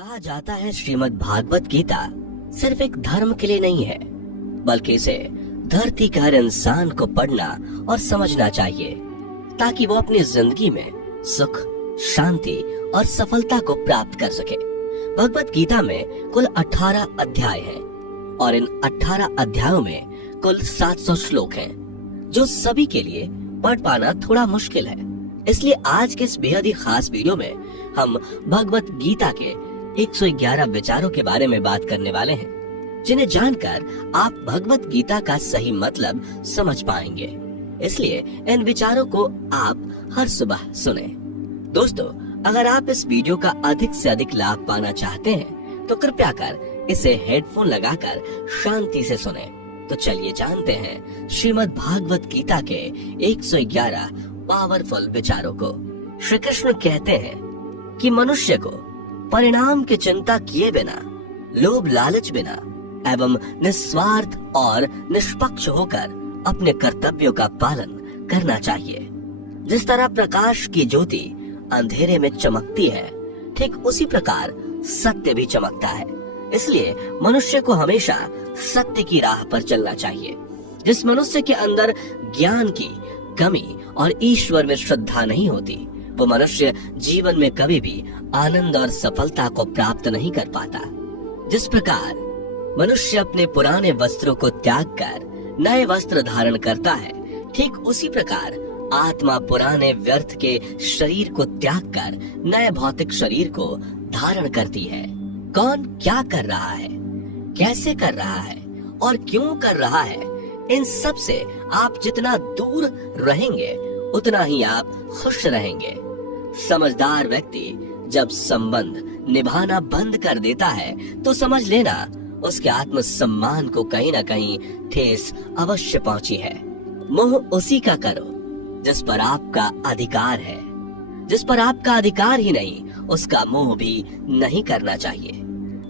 कहा जाता है श्रीमद् भागवत गीता सिर्फ एक धर्म के लिए नहीं है, बल्कि इसे धरती के हर इंसान को पढ़ना और समझना चाहिए ताकि वो अपनी जिंदगी में सुख, शांति और सफलता को प्राप्त कर सके। भगवत गीता में कुल 18 अध्याय हैं और इन 18 अध्यायों में कुल 700 श्लोक हैं, जो सभी के लिए पढ़ पाना थोड़ा मुश्किल है। इसलिए आज के इस बेहद ही खास वीडियो में हम भगवत गीता के 111 विचारों के बारे में बात करने वाले हैं, जिन्हें जानकर आप भगवत गीता का सही मतलब समझ पाएंगे। इसलिए इन विचारों को आप हर सुबह सुने। दोस्तों, अगर आप इस वीडियो का अधिक से अधिक लाभ पाना चाहते हैं तो कृपया कर इसे हेडफोन लगाकर शांति से सुने। तो चलिए जानते हैं श्रीमद् भागवत गीता के 111 पावरफुल विचारों को। श्री कृष्ण कहते हैं कि मनुष्य को परिणाम की चिंता किए बिना, लोभ लालच बिना एवं निस्वार्थ और निष्पक्ष होकर अपने कर्तव्यों का पालन करना चाहिए। जिस तरह प्रकाश की ज्योति अंधेरे में चमकती है, ठीक उसी प्रकार सत्य भी चमकता है। इसलिए मनुष्य को हमेशा सत्य की राह पर चलना चाहिए। जिस मनुष्य के अंदर ज्ञान की कमी और ईश्वर में श्रद्धा नहीं होती, वो मनुष्य जीवन में कभी भी आनंद और सफलता को प्राप्त नहीं कर पाता। जिस प्रकार मनुष्य अपने पुराने वस्त्रों को त्याग कर नए वस्त्र धारण करता है, ठीक उसी प्रकार आत्मा पुराने व्यर्थ के शरीर को त्याग कर नए भौतिक शरीर को धारण करती है। कौन क्या कर रहा है, कैसे कर रहा है और क्यों कर रहा है, इन सब से आप जितना दूर रहेंगे उतना ही आप खुश रहेंगे। समझदार व्यक्ति जब संबंध निभाना बंद कर देता है तो समझ लेना उसके आत्मसम्मान को कहीं न कहीं ठेस अवश्य पहुंची है। मोह उसी का करो जिस पर आपका अधिकार है। जिस पर आपका अधिकार ही नहीं, उसका मोह भी नहीं करना चाहिए।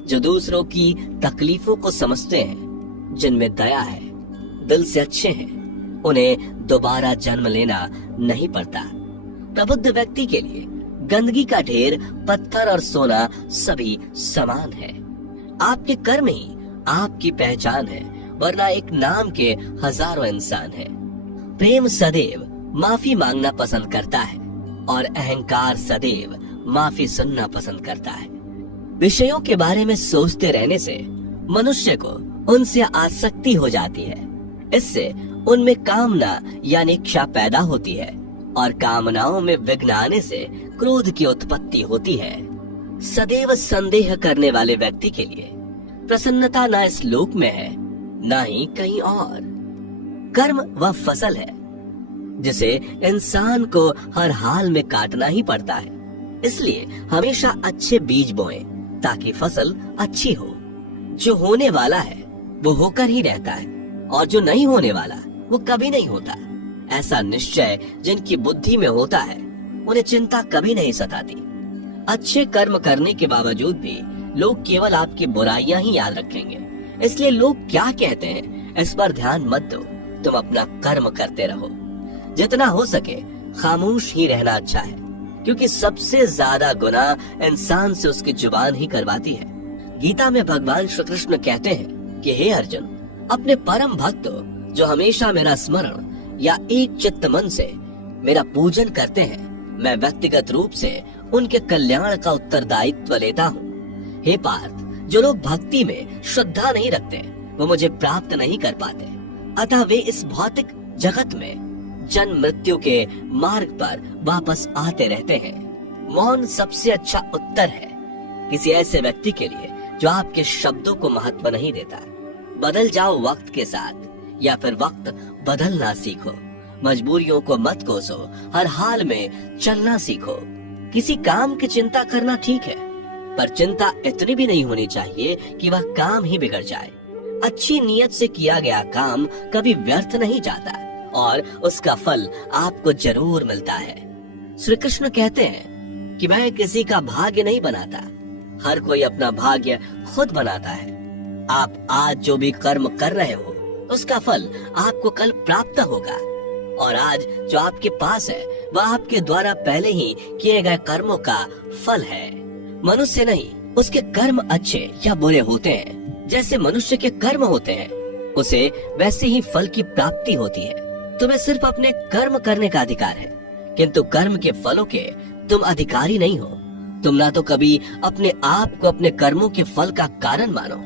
जो दूसरों की तकलीफों को समझते हैं, जिनमें दया है, दिल से अच्छे हैं, उन्हें दोबारा जन्म लेना नहीं पड़ता। प्रबुद्ध व्यक्ति के लिए गंदगी का ढेर, पत्थर और सोना सभी समान है। आपके कर्म ही आपकी पहचान है, वरना एक नाम के हजारों इंसान हैं। प्रेम सदैव माफी मांगना पसंद करता है और अहंकार सदैव माफी सुनना पसंद करता है। विषयों के बारे में सोचते रहने से मनुष्य को उनसे आसक्ति हो जाती है। इससे उनमें कामना यानी इच्छा पैदा होती है और कामनाओं में विघ्न आने से क्रोध की उत्पत्ति होती है। सदैव संदेह करने वाले व्यक्ति के लिए प्रसन्नता न इस लोक में है, न ही कहीं और। कर्म वह फसल है जिसे इंसान को हर हाल में काटना ही पड़ता है। इसलिए हमेशा अच्छे बीज बोएं ताकि फसल अच्छी हो। जो होने वाला है वो होकर ही रहता है और जो नहीं होने वाला वो कभी नहीं होता। ऐसा निश्चय जिनकी बुद्धि में होता है, उन्हें चिंता कभी नहीं सताती। अच्छे कर्म करने के बावजूद भी लोग केवल आपकी बुराइयां ही याद रखेंगे। इसलिए लोग क्या कहते हैं इस पर ध्यान मत दो, तुम अपना कर्म करते रहो। जितना हो सके खामोश ही रहना अच्छा है, क्योंकि सबसे ज्यादा गुनाह इंसान से उसकी जुबान ही करवाती है। गीता में भगवान श्री कृष्ण कहते हैं कि हे अर्जुन, अपने परम भक्तों जो हमेशा मेरा स्मरण या एक चित्त मन से मेरा पूजन करते हैं, मैं व्यक्तिगत रूप से उनके कल्याण का उत्तरदायित्व लेता हूँ। हे पार्थ, जो लोग भक्ति में श्रद्धा नहीं रखते वो मुझे प्राप्त नहीं कर पाते, अतः वे इस भौतिक जगत में जन्म मृत्यु के मार्ग पर वापस आते रहते हैं। मौन सबसे अच्छा उत्तर है किसी ऐसे व्यक्ति के लिए जो आपके शब्दों को महत्व नहीं देता। बदल जाओ वक्त के साथ, या फिर वक्त बदलना सीखो। मजबूरियों को मत कोसो, हर हाल में चलना सीखो। किसी काम की चिंता करना ठीक है, पर चिंता इतनी भी नहीं होनी चाहिए कि वह काम ही बिगड़ जाए। अच्छी नीयत से किया गया काम कभी व्यर्थ नहीं जाता और उसका फल आपको जरूर मिलता है। श्री कृष्ण कहते हैं कि मैं किसी का भाग्य नहीं बनाता, हर कोई अपना भाग्य खुद बनाता है। आप आज जो भी कर्म कर रहे हो उसका फल आपको कल प्राप्त होगा, और आज जो आपके पास है वह आपके द्वारा पहले ही किए गए कर्मों का फल है। मनुष्य नहीं उसके कर्म अच्छे या बुरे होते हैं, जैसे मनुष्य के कर्म होते हैं, उसे वैसे ही फल की प्राप्ति होती है। तुम्हें सिर्फ अपने कर्म करने का अधिकार है, किंतु कर्म के फलों के तुम अधिकारी नहीं हो। तुम ना तो कभी अपने आप को अपने कर्मों के फल का कारण मानो,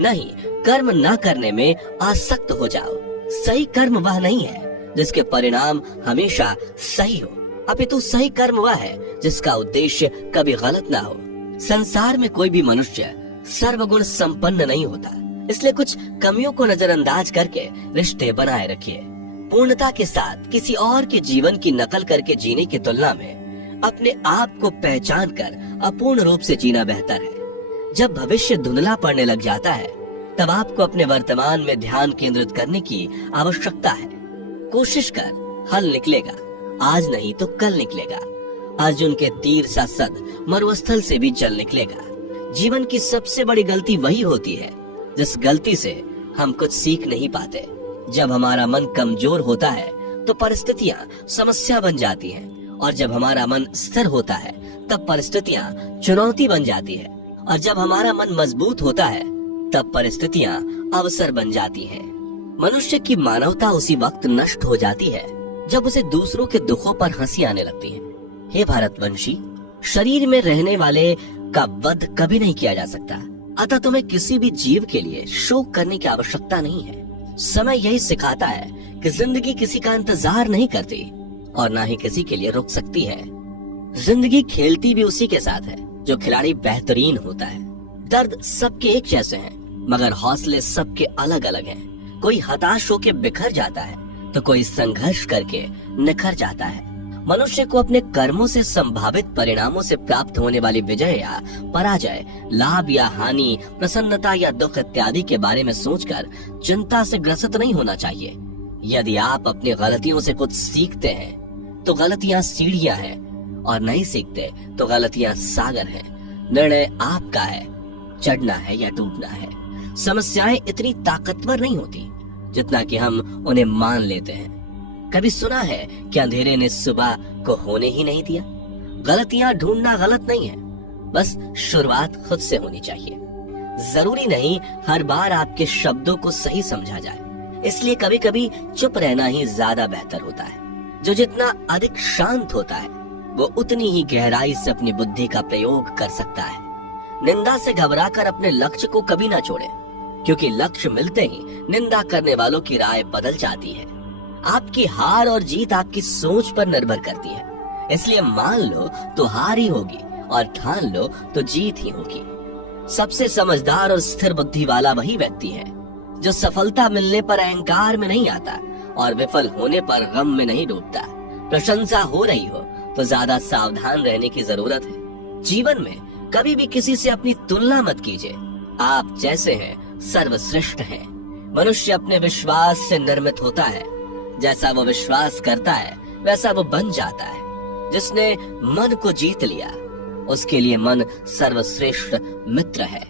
नहीं कर्म न करने में आसक्त हो जाओ। सही कर्म वह नहीं है जिसके परिणाम हमेशा सही हो, अपितु सही कर्म वह है जिसका उद्देश्य कभी गलत ना हो। संसार में कोई भी मनुष्य सर्वगुण संपन्न नहीं होता, इसलिए कुछ कमियों को नजरअंदाज करके रिश्ते बनाए रखिए। पूर्णता के साथ किसी और के जीवन की नकल करके जीने की तुलना में अपने आप को पहचान कर अपूर्ण रूप से जीना बेहतर है। जब भविष्य धुंधला पड़ने लग जाता है, तब आपको अपने वर्तमान में ध्यान केंद्रित करने की आवश्यकता है। कोशिश कर, हल निकलेगा, आज नहीं तो कल निकलेगा। अर्जुन के तीर सा सद मरुस्थल से भी जल निकलेगा। जीवन की सबसे बड़ी गलती वही होती है जिस गलती से हम कुछ सीख नहीं पाते। जब हमारा मन कमजोर होता है तो परिस्थितियां समस्या बन जाती हैं, और जब हमारा मन स्थिर होता है तब परिस्थितियां चुनौती बन जाती है, और जब हमारा मन मजबूत होता है तब परिस्थितियां अवसर बन जाती हैं। मनुष्य की मानवता उसी वक्त नष्ट हो जाती है जब उसे दूसरों के दुखों पर हंसी आने लगती है। हे भारतवंशी, शरीर में रहने वाले का वध कभी नहीं किया जा सकता, अतः तुम्हें किसी भी जीव के लिए शोक करने की आवश्यकता नहीं है। समय यही सिखाता है कि जिंदगी किसी का इंतजार नहीं करती और ना ही किसी के लिए रुक सकती है। जिंदगी खेलती भी उसी के साथ है जो खिलाड़ी बेहतरीन होता है। दर्द सबके एक जैसे हैं, मगर हौसले सबके अलग अलग हैं। कोई हताश होकर बिखर जाता है तो कोई संघर्ष करके निखर जाता है। मनुष्य को अपने कर्मों से संभावित परिणामों से प्राप्त होने वाली विजय या पराजय, लाभ या हानि, प्रसन्नता या दुख इत्यादि के बारे में सोचकर चिंता से ग्रसित नहीं होना चाहिए। यदि आप अपनी गलतियों से कुछ सीखते हैं तो गलतियां सीढ़ियां हैं, और नहीं सीखते तो गलतियां सागर हैं। निर्णय आपका है, चढ़ना है या टूटना है। समस्याएं इतनी ताकतवर नहीं होती जितना कि हम उन्हें मान लेते हैं। कभी सुना है कि अंधेरे ने सुबह को होने ही नहीं दिया? गलतियां ढूंढना गलत नहीं है, बस शुरुआत खुद से होनी चाहिए। जरूरी नहीं हर बार आपके शब्दों को सही समझा जाए, इसलिए कभी कभी चुप रहना ही ज्यादा बेहतर होता है। जो जितना अधिक शांत होता है वो उतनी ही गहराई से अपनी बुद्धि का प्रयोग कर सकता है। निंदा से घबराकर अपने लक्ष्य को कभी ना छोड़े, क्योंकि लक्ष्य मिलते ही निंदा करने वालों की राय बदल जाती है। आपकी हार और जीत आपकी सोच पर निर्भर करती है, इसलिए मान लो तो हार ही होगी और ठान लो तो जीत ही होगी। सबसे समझदार और स्थिर बुद्धि वाला वही व्यक्ति है जो सफलता मिलने पर अहंकार में नहीं आता और विफल होने पर गम में नहीं डूबता। प्रशंसा हो रही हो तो ज्यादा सावधान रहने की जरूरत है। जीवन में कभी भी किसी से अपनी तुलना मत कीजिए। आप जैसे हैं सर्वश्रेष्ठ हैं। मनुष्य अपने विश्वास से निर्मित होता है। जैसा वो विश्वास करता है वैसा वो बन जाता है। जिसने मन को जीत लिया उसके लिए मन सर्वश्रेष्ठ मित्र है,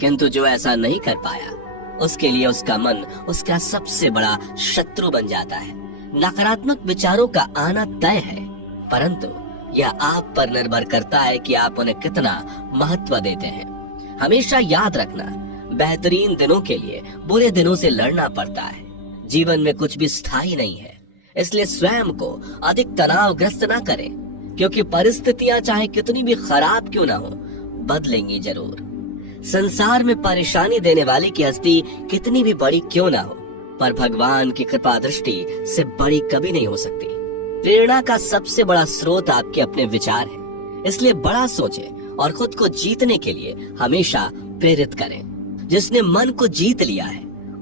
किंतु जो ऐसा नहीं कर पाया उसके लिए उसका मन उसका सबसे बड़ा शत्रु बन जाता है। नकारात्मक विचारों का आना तय है, परंतु यह आप पर निर्भर करता है कि आप उन्हें कितना महत्व देते हैं। हमेशा याद रखना, बेहतरीन दिनों के लिए बुरे दिनों से लड़ना पड़ता है। जीवन में कुछ भी स्थायी नहीं है, इसलिए स्वयं को अधिक तनावग्रस्त ना करें, क्योंकि परिस्थितियां चाहे कितनी भी खराब क्यों ना हो, बदलेंगी जरूर। संसार में परेशानी देने वाली की हस्ती कितनी भी बड़ी क्यों ना हो, पर भगवान की कृपा दृष्टि से बड़ी कभी नहीं हो सकती। प्रेरणा का सबसे बड़ा स्रोत आपके अपने विचार है, इसलिए बड़ा सोचें और खुद को जीतने के लिए हमेशा प्रेरित करें। जिसने मन को जीत लिया है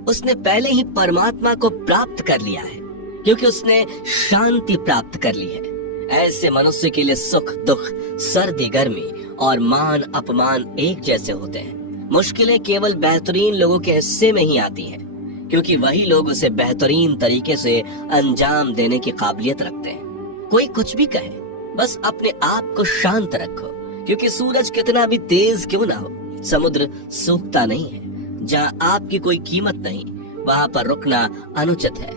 उसने पहले ही परमात्मा को प्राप्त कर लिया है, क्योंकि उसने शांति प्राप्त कर ली है। ऐसे मनुष्य के लिए सुख दुख, सर्दी गर्मी और मान अपमान एक जैसे होते हैं। मुश्किलें केवल बेहतरीन लोगों के हिस्से में ही आती हैं, क्योंकि वही लोग उसे बेहतरीन तरीके से अंजाम देने की काबिलियत रखते हैं। कोई कुछ भी कहे, बस अपने आप को शांत रखो, क्योंकि सूरज कितना भी तेज क्यों ना हो, समुद्र सूखता नहीं है। जहाँ आपकी कोई कीमत नहीं, वहाँ पर रुकना अनुचित है,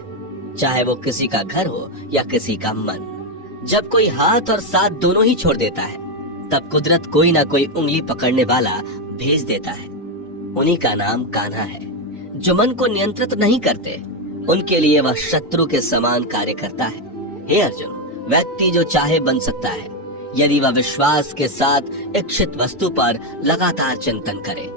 चाहे वो किसी का घर हो या किसी का मन। जब कोई हाथ और साथ दोनों ही छोड़ देता है तब कुदरत कोई ना कोई उंगली पकड़ने वाला भेज देता है। उन्हीं का नाम कान्हा है। जो मन को नियंत्रित नहीं करते, उनके लिए वह शत्रु के समान कार्य करता है। हे अर्जुन, व्यक्ति जो चाहे बन सकता है यदि वह विश्वास के साथ इच्छित वस्तु पर लगातार चिंतन करे।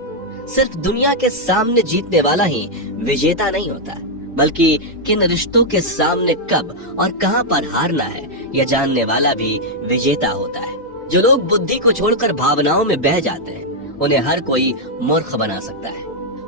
सिर्फ दुनिया के सामने जीतने वाला ही विजेता नहीं होता, बल्कि किन रिश्तों के सामने कब और कहां पर हारना है यह जानने वाला भी विजेता होता है। जो लोग बुद्धि को छोड़कर भावनाओं में बह जाते हैं, उन्हें हर कोई मूर्ख बना सकता है।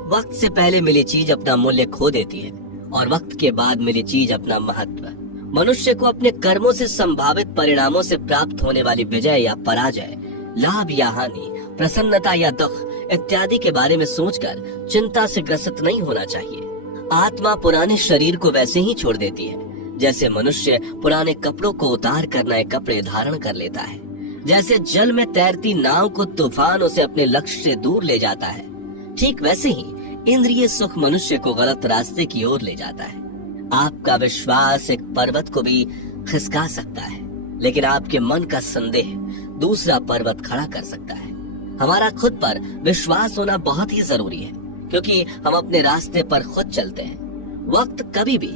वक्त से पहले मिली चीज अपना मूल्य खो देती है और वक्त के बाद मिली चीज अपना महत्व। मनुष्य को अपने कर्मों से संभावित परिणामों से प्राप्त होने वाली विजय या पराजय, लाभ या हानि, प्रसन्नता या दुख इत्यादि के बारे में सोचकर चिंता से ग्रसित नहीं होना चाहिए। आत्मा पुराने शरीर को वैसे ही छोड़ देती है जैसे मनुष्य पुराने कपड़ों को उतार कर नए कपड़े धारण कर लेता है। जैसे जल में तैरती नाव को तूफान उसे अपने लक्ष्य से दूर ले जाता है, ठीक वैसे ही इंद्रिय सुख मनुष्य को गलत रास्ते की ओर ले जाता है। आपका विश्वास एक पर्वत को भी खिसका सकता है, लेकिन आपके मन का संदेह दूसरा पर्वत खड़ा कर सकता है। हमारा खुद पर विश्वास होना बहुत ही जरूरी है, क्योंकि हम अपने रास्ते पर खुद चलते हैं। वक्त कभी भी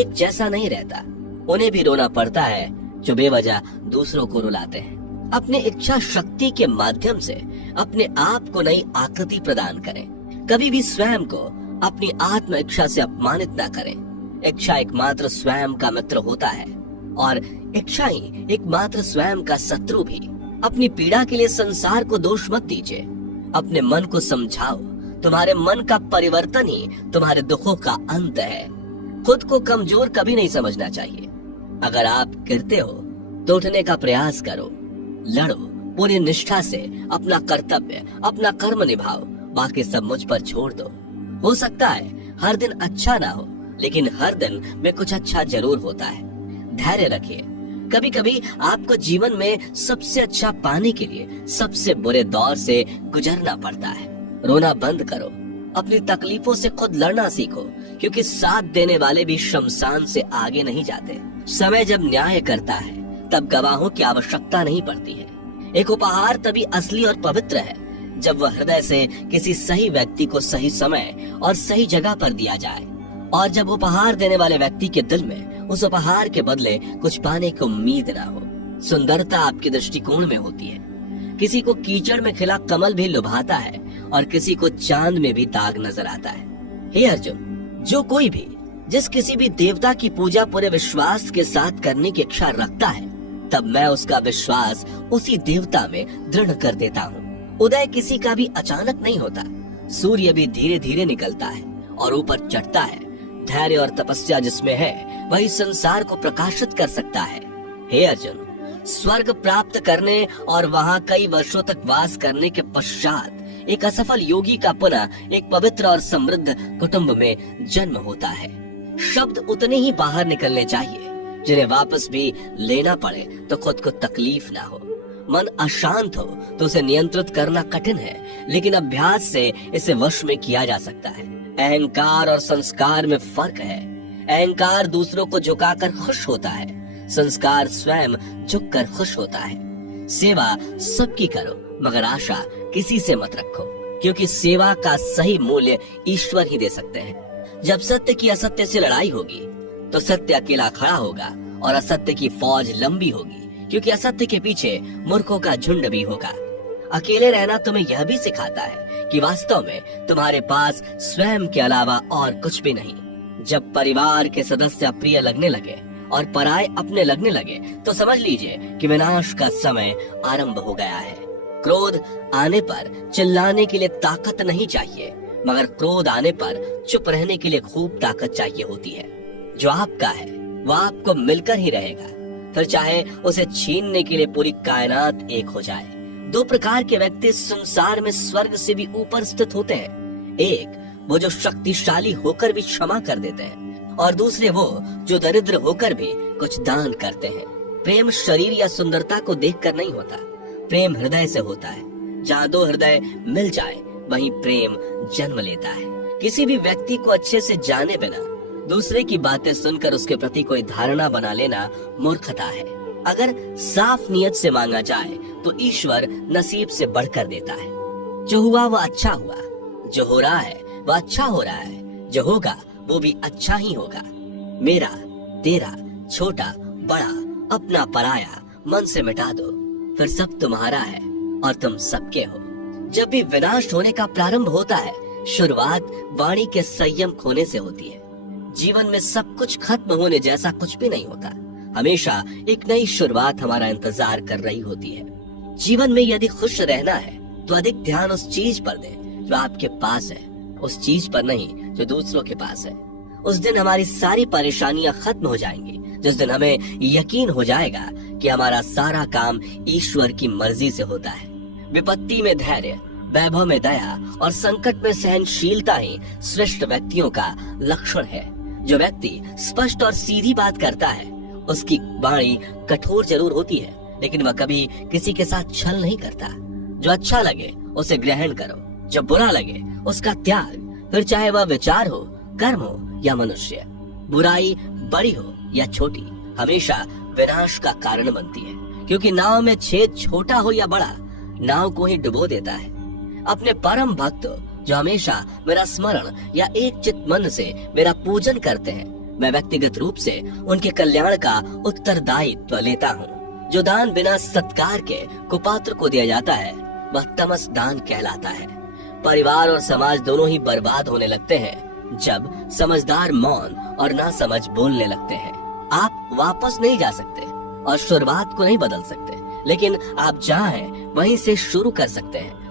एक जैसा नहीं रहता। उन्हें भी रोना पड़ता है जो बेवजह दूसरों को रुलाते हैं। अपने इच्छा शक्ति के माध्यम से अपने आप को नई आकृति प्रदान करें। कभी भी स्वयं को अपनी आत्म इच्छा से अपमानित न करें। इच्छा एकमात्र स्वयं का मित्र होता है और इच्छा ही एकमात्र स्वयं का शत्रु भी। अपनी पीड़ा के लिए संसार को दोष मत दीजिए। अपने मन को समझाओ। तुम्हारे मन का परिवर्तन ही तुम्हारे दुखों का अंत है। खुद को कमजोर कभी नहीं समझना चाहिए। अगर आप गिरते हो तो उठने का प्रयास करो, लड़ो, पूरी निष्ठा से अपना कर्तव्य, अपना कर्म निभाओ। बाकी सब मुझ पर छोड़ दो। हो सकता है हर दिन अच्छा ना हो, लेकिन हर दिन में कुछ अच्छा जरूर होता है। धैर्य रखिए। कभी कभी आपको जीवन में सबसे अच्छा पाने के लिए सबसे बुरे दौर से गुजरना पड़ता है। रोना बंद करो। अपनी तकलीफों से खुद लड़ना सीखो, क्योंकि साथ देने वाले भी शमशान से आगे नहीं जाते। समय जब न्याय करता है तब गवाहों की आवश्यकता नहीं पड़ती है। एक उपहार तभी असली और पवित्र है जब वह हृदय से किसी सही व्यक्ति को सही समय और सही जगह पर दिया जाए, और जब उपहार देने वाले व्यक्ति के दिल में उस उपहार के बदले कुछ पाने की उम्मीद ना हो। सुंदरता आपके दृष्टिकोण में होती है। किसी को कीचड़ में खिला कमल भी लुभाता है और किसी को चांद में भी दाग नजर आता है। हे अर्जुन, जो कोई भी जिस किसी भी देवता की पूजा पूरे विश्वास के साथ करने की इच्छा रखता है, तब मैं उसका विश्वास उसी देवता में दृढ़ कर देता हूँ। उदय किसी का भी अचानक नहीं होता। सूर्य भी धीरे धीरे निकलता है और ऊपर चढ़ता है। धैर्य और तपस्या जिसमें है वही संसार को प्रकाशित कर सकता है। हे अर्जुन, स्वर्ग प्राप्त करने और वहाँ कई वर्षों तक वास करने के पश्चात एक असफल योगी का पुनः एक पवित्र और समृद्ध कुटुंब में जन्म होता है। शब्द उतने ही बाहर निकलने चाहिए जिन्हें वापस भी लेना पड़े तो खुद को तकलीफ ना हो। मन अशांत हो तो उसे नियंत्रित करना कठिन है, लेकिन अभ्यास से इसे वश में किया जा सकता है। अहंकार और संस्कार में फर्क है। अहंकार दूसरों को झुकाकर खुश होता है, संस्कार स्वयं झुककर खुश होता है। सेवा सबकी करो, मगर आशा किसी से मत रखो, क्योंकि सेवा का सही मूल्य ईश्वर ही दे सकते हैं। जब सत्य की असत्य से लड़ाई होगी तो सत्य अकेला खड़ा होगा और असत्य की फौज लंबी होगी, क्योंकि असत्य के पीछे मूर्खों का झुंड भी होगा। अकेले रहना तुम्हें यह भी सिखाता है कि वास्तव में तुम्हारे पास स्वयं के अलावा और कुछ भी नहीं। जब परिवार के सदस्य अप्रिय लगने लगे और पराये अपने लगने लगे तो समझ लीजिए कि विनाश का समय आरंभ हो गया है। क्रोध आने पर चिल्लाने के लिए ताकत नहीं चाहिए, मगर क्रोध आने पर चुप रहने के लिए खूब ताकत चाहिए होती है। जो आपका है वह आपको मिलकर ही रहेगा, फिर चाहे उसे छीनने के लिए पूरी कायनात एक हो जाए। दो प्रकार के व्यक्ति संसार में स्वर्ग से भी ऊपर स्थित होते हैं। एक वो जो शक्तिशाली होकर भी क्षमा कर देते हैं, और दूसरे वो जो दरिद्र होकर भी कुछ दान करते हैं। प्रेम शरीर या सुंदरता को देखकर नहीं होता, प्रेम हृदय से होता है। जहाँ दो हृदय मिल जाए वहीं प्रेम जन्म लेता है। किसी भी व्यक्ति को अच्छे से जाने बिना दूसरे की बातें सुनकर उसके प्रति कोई धारणा बना लेना मूर्खता है। अगर साफ नियत से मांगा जाए तो ईश्वर नसीब से बढ़कर देता है। जो हुआ वह अच्छा हुआ, जो हो रहा है वह अच्छा हो रहा है, जो होगा वो भी अच्छा ही होगा। मेरा, तेरा, छोटा, बड़ा, अपना, पराया मन से मिटा दो, फिर सब तुम्हारा है और तुम सबके हो। जब भी विनाश होने का प्रारंभ होता है, शुरुआत वाणी के संयम खोने से होती है। जीवन में सब कुछ खत्म होने जैसा कुछ भी नहीं होता। हमेशा एक नई शुरुआत हमारा इंतजार कर रही होती है। जीवन में यदि खुश रहना है तो अधिक ध्यान उस चीज पर दें जो आपके पास है, उस चीज पर नहीं जो दूसरों के पास है। उस दिन हमारी सारी परेशानियां खत्म हो जाएंगी, जिस दिन हमें यकीन हो जाएगा कि हमारा सारा काम ईश्वर की मर्जी से होता है। विपत्ति में धैर्य, वैभव में दया और संकट में सहनशीलता ही श्रेष्ठ व्यक्तियों का लक्षण है। जो व्यक्ति स्पष्ट और सीधी बात करता है, उसकी वाणी कठोर जरूर होती है, लेकिन वह कभी किसी के साथ छल नहीं करता। जो अच्छा लगे उसे ग्रहण करो, जो बुरा लगे उसका त्याग, फिर चाहे वह विचार हो, कर्म हो या मनुष्य। बुराई बड़ी हो या छोटी हमेशा विनाश का कारण बनती है, क्योंकि नाव में छेद छोटा हो या बड़ा, नाव को ही डुबो देता है। अपने परम भक्त जो हमेशा मेरा स्मरण या एक चित्त मन से मेरा पूजन करते हैं, मैं व्यक्तिगत रूप से उनके कल्याण का उत्तरदायित्व लेता हूँ। जो दान बिना सत्कार के कुपात्र को दिया जाता है वह तमस दान कहलाता है। परिवार और समाज दोनों ही बर्बाद होने लगते हैं जब समझदार मौन और नासमझ बोलने लगते हैं। आप वापस नहीं जा सकते और शुरुआत को नहीं बदल सकते, लेकिन आप जहाँ हैं वहीं से शुरू कर सकते हैं।